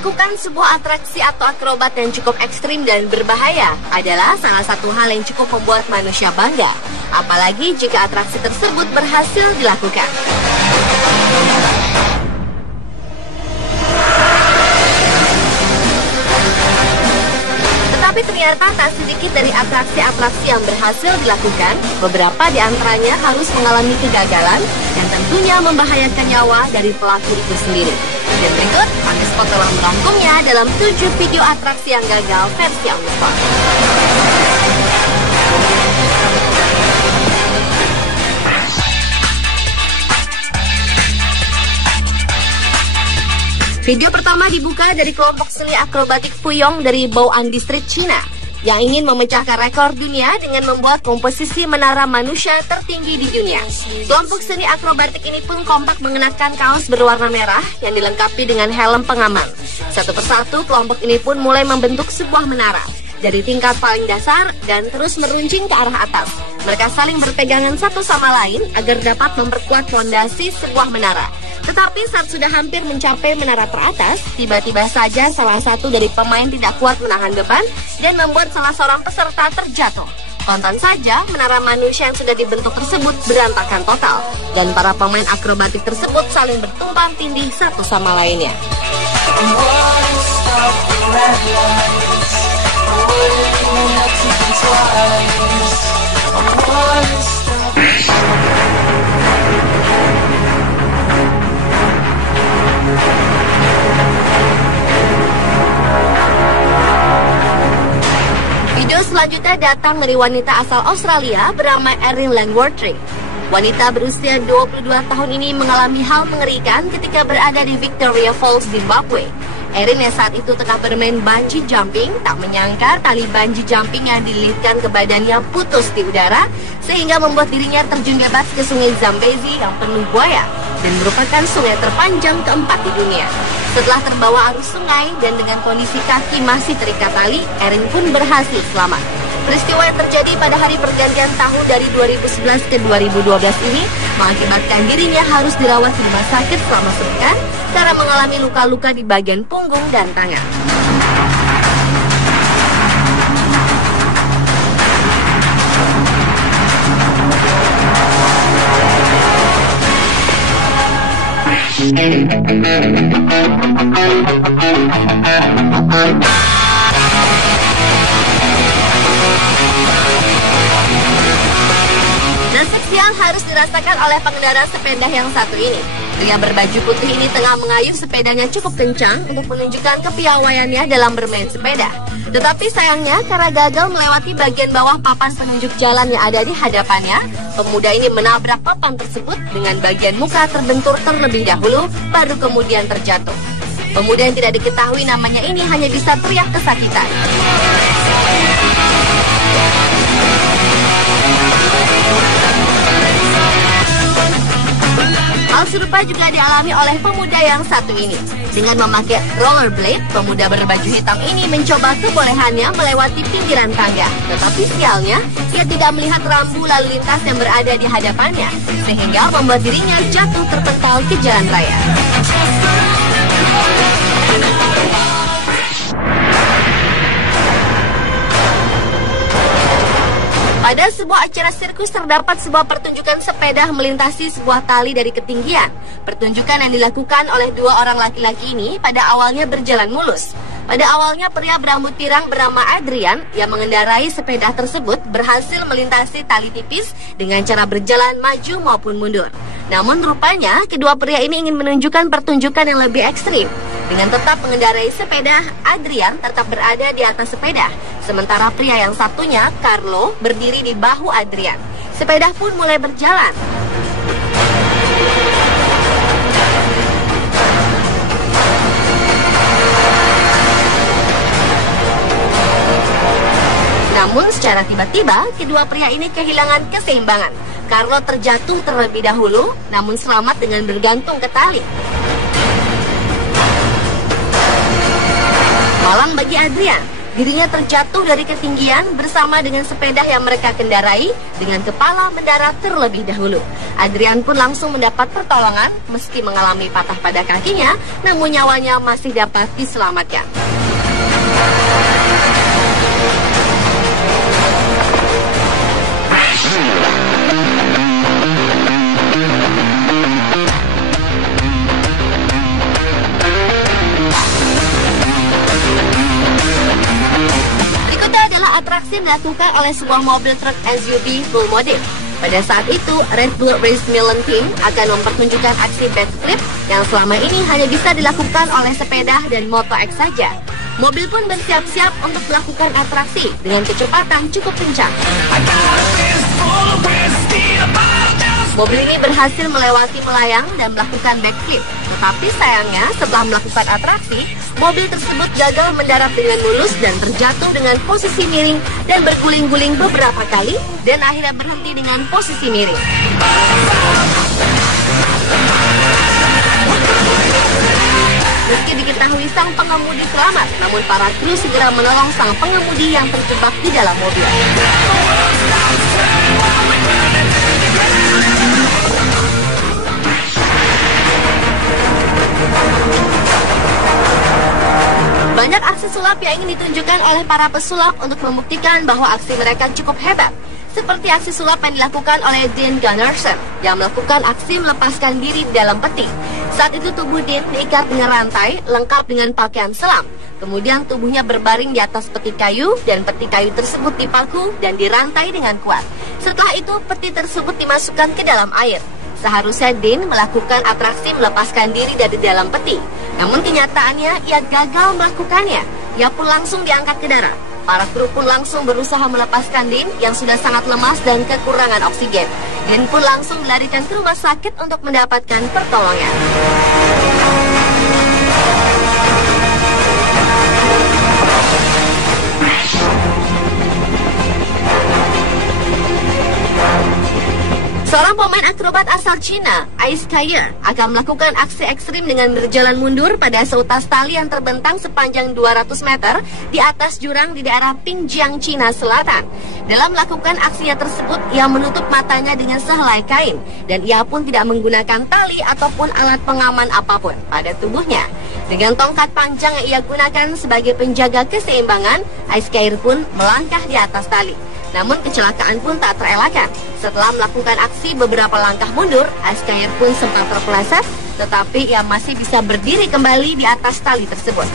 Melakukan sebuah atraksi atau akrobat yang cukup ekstrim dan berbahaya adalah salah satu hal yang cukup membuat manusia bangga, apalagi jika atraksi tersebut berhasil dilakukan. Tapi ternyata tak sedikit dari atraksi-atraksi yang berhasil dilakukan, beberapa di antaranya harus mengalami kegagalan dan tentunya membahayakan nyawa dari pelaku itu sendiri. Dan berikut, Omnispot telah merangkumnya dalam 7 video atraksi yang gagal versi Omnispot. Video pertama dibuka dari kelompok seni akrobatik Fuyong dari Bao'an Distrik Cina yang ingin memecahkan rekor dunia dengan membuat komposisi menara manusia tertinggi di dunia. Kelompok seni akrobatik ini pun kompak mengenakan kaos berwarna merah yang dilengkapi dengan helm pengaman. Satu persatu kelompok ini pun mulai membentuk sebuah menara dari tingkat paling dasar dan terus meruncing ke arah atas. Mereka saling berpegangan satu sama lain agar dapat memperkuat fondasi sebuah menara. Tetapi saat sudah hampir mencapai menara teratas, tiba-tiba saja salah satu dari pemain tidak kuat menahan beban dan membuat salah seorang peserta terjatuh. Tonton saja, menara manusia yang sudah dibentuk tersebut berantakan total, dan para pemain akrobatik tersebut saling bertumpang tindih satu sama lainnya. Video selanjutnya datang dari wanita asal Australia bernama Erin Langworthy. Wanita berusia 22 tahun ini mengalami hal mengerikan ketika berada di Victoria Falls, Zimbabwe. Erin yang saat itu tengah bermain bungee jumping tak menyangka tali bungee jumping yang dililitkan ke badannya putus di udara sehingga membuat dirinya terjun bebas ke sungai Zambezi yang penuh buaya dan merupakan sungai terpanjang keempat di dunia. Setelah terbawa arus sungai dan dengan kondisi kaki masih terikat tali, Erin pun berhasil selamat. Peristiwa yang terjadi pada hari pergantian tahun dari 2011 ke 2012 ini mengakibatkan dirinya harus dirawat di rumah sakit selama sepekan karena mengalami luka-luka di bagian punggung dan tangan. Nasib sial harus dirasakan oleh pengendara sepeda yang satu ini. Pria berbaju putih ini tengah mengayuh sepedanya cukup kencang untuk menunjukkan kepiawaiannya dalam bermain sepeda. Tetapi sayangnya karena gagal melewati bagian bawah papan penunjuk jalan yang ada di hadapannya, pemuda ini menabrak papan tersebut dengan bagian muka terbentur terlebih dahulu, baru kemudian terjatuh. Pemuda yang tidak diketahui namanya ini hanya bisa teriak kesakitan. Hal serupa juga dialami oleh pemuda yang satu ini. Dengan memakai rollerblade, pemuda berbaju hitam ini mencoba kebolehannya melewati pinggiran tangga. Tetapi sialnya, ia tidak melihat rambu lalu lintas yang berada di hadapannya, sehingga membuat dirinya jatuh terpental ke jalan raya. Pada sebuah acara sirkus terdapat sebuah pertunjukan sepeda melintasi sebuah tali dari ketinggian. Pertunjukan yang dilakukan oleh dua orang laki-laki ini pada awalnya berjalan mulus. Pada awalnya pria berambut pirang bernama Adrian yang mengendarai sepeda tersebut berhasil melintasi tali tipis dengan cara berjalan maju maupun mundur. Namun rupanya kedua pria ini ingin menunjukkan pertunjukan yang lebih ekstrim. Dengan tetap mengendarai sepeda, Adrian tetap berada di atas sepeda. Sementara pria yang satunya, Carlo, berdiri di bahu Adrian. Sepeda pun mulai berjalan. Namun secara tiba-tiba, kedua pria ini kehilangan keseimbangan. Carlo terjatuh terlebih dahulu, namun selamat dengan bergantung ke tali. Malang bagi Adrian. Dirinya terjatuh dari ketinggian bersama dengan sepeda yang mereka kendarai dengan kepala mendarat terlebih dahulu. Adrian pun langsung mendapat pertolongan meski mengalami patah pada kakinya, namun nyawanya masih dapat diselamatkan. Atraksi dilakukan oleh sebuah mobil truk SUV full modif. Pada saat itu, Red Bull Race Milan Team akan mempertunjukkan aksi backflip yang selama ini hanya bisa dilakukan oleh sepeda dan Moto X saja. Mobil pun bersiap-siap untuk melakukan atraksi dengan kecepatan cukup kencang. Mobil ini berhasil melewati pelayang dan melakukan backflip. Tetapi sayangnya setelah melakukan atraksi, mobil tersebut gagal mendarat dengan mulus dan terjatuh dengan posisi miring dan berguling-guling beberapa kali dan akhirnya berhenti dengan posisi miring. Meski diketahui sang pengemudi selamat, namun para kru segera menolong sang pengemudi yang terjebak di dalam mobil. Banyak aksi sulap yang ingin ditunjukkan oleh para pesulap untuk membuktikan bahwa aksi mereka cukup hebat. Seperti aksi sulap yang dilakukan oleh Dean Gunnarsson yang melakukan aksi melepaskan diri di dalam peti. Saat itu tubuh Dean diikat dengan rantai lengkap dengan pakaian selam. Kemudian tubuhnya berbaring di atas peti kayu dan peti kayu tersebut dipaku dan dirantai dengan kuat. Setelah itu peti tersebut dimasukkan ke dalam air. Seharusnya Dean melakukan atraksi melepaskan diri dari dalam peti. Namun kenyataannya ia gagal melakukannya. Ia pun langsung diangkat ke darat. Para kru pun langsung berusaha melepaskan Dean yang sudah sangat lemas dan kekurangan oksigen. Dean pun langsung dilarikan ke rumah sakit untuk mendapatkan pertolongan. Seorang pemain akrobat asal Cina, Ice Kyer, akan melakukan aksi ekstrim dengan berjalan mundur pada seutas tali yang terbentang sepanjang 200 meter di atas jurang di daerah Pingjiang, Cina Selatan. Dalam melakukan aksinya tersebut, ia menutup matanya dengan sehelai kain, dan ia pun tidak menggunakan tali ataupun alat pengaman apapun pada tubuhnya. Dengan tongkat panjang yang ia gunakan sebagai penjaga keseimbangan, Ice Kyer pun melangkah di atas tali. Namun kecelakaan pun tak terelakkan. Setelah melakukan aksi beberapa langkah mundur, Ice Kyer pun sempat terpeleset, tetapi ia masih bisa berdiri kembali di atas tali tersebut.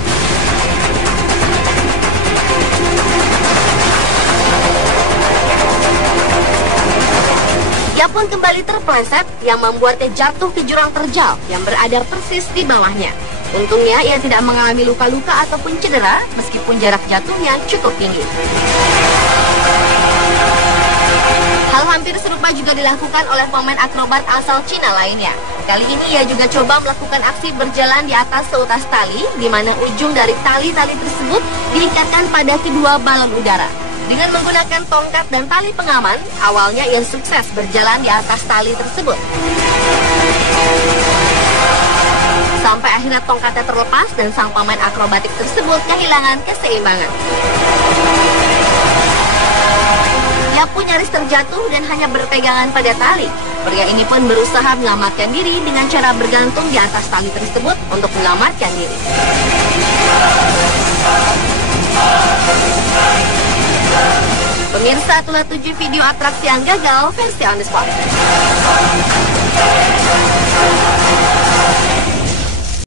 Ia pun kembali terpeleset yang membuatnya jatuh ke jurang terjal yang berada persis di bawahnya. Untungnya ia tidak mengalami luka-luka ataupun cedera meskipun jarak jatuhnya cukup tinggi. Hal hampir serupa juga dilakukan oleh pemain akrobat asal Cina lainnya. Kali ini ia juga coba melakukan aksi berjalan di atas seutas tali, di mana ujung dari tali-tali tersebut diikatkan pada kedua balon udara. Dengan menggunakan tongkat dan tali pengaman, awalnya ia sukses berjalan di atas tali tersebut. Sampai akhirnya tongkatnya terlepas dan sang pemain akrobatik tersebut kehilangan keseimbangan. Ia pun nyaris terjatuh dan hanya berpegangan pada tali. Pria ini pun berusaha menyelamatkan diri dengan cara bergantung di atas tali tersebut untuk menyelamatkan diri. Pemirsa, itulah 7 video atraksi yang gagal versi on the spot.